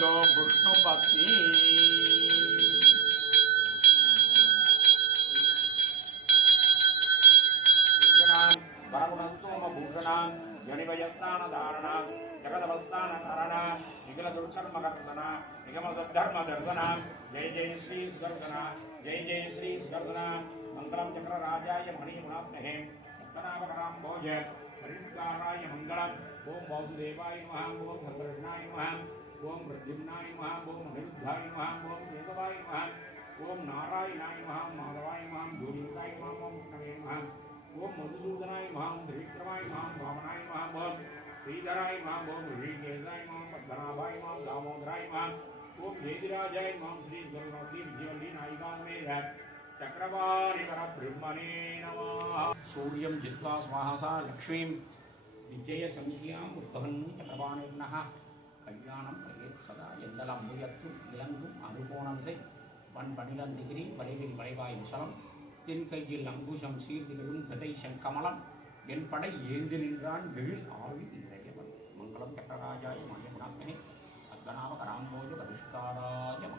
जो विष्णु पत्नी भूषणां जनिवयस्नान धारणा जगदवस्थान कारणा निखिल दुर्धर्म कर्तना निगम धर्म दर्शना जय जय श्री सर्वना जय जय श्री सर्वना मंगलम चक्र राजाय मणि गुणात्महे रत्नावकराम भोज हरिद्वाराय मंगलम ओम वासुदेवाय नमः ओम भद्रकृष्णाय नमः ओम प्रद्युम्नाय नमः ओम अनिरुद्धाय नमः ओम केशवाय नमः ओम नारायणाय नमः माधवाय नमः गोविंदाय नमः ओम कृष्णाय नमः ओम मधुसूदनाय नमः ओम त्रिविक्रमाय नमः वामनाय नमः ओम श्रीधराय नमः ओम ऋषिकेशाय नमः पद्मनाभाय नमः दामोदराय नमः ओम जयदिराजाय नमः श्री गुरुनाथी विजयवल्ली नायिकामेव चक्रवाणी परब्रह्मणे नमः सूर्यं जित्वा स्वाहा लक्ष्मीं विजय संज्ञां उत्पहन् चक्रवाणिर्नः कल्याणं प्रयेत् सदा எந்தலம் முயற்றும் இலங்கும் அனுபோனம்சை வன்பணிலன் திகிரி வளைவில் வளைவாய் விசலம் தென் கையில் அங்குஷம் சீர்திகளும் கதை செங்கமலம் என் படை ஏந்து நின்றான் வெயில் ஆவி நிறையவன் மங்களம் சக்கரராஜாய மணிகுணாக்கனே அத்வநாம கராம்போஜ பரிஷ்காராய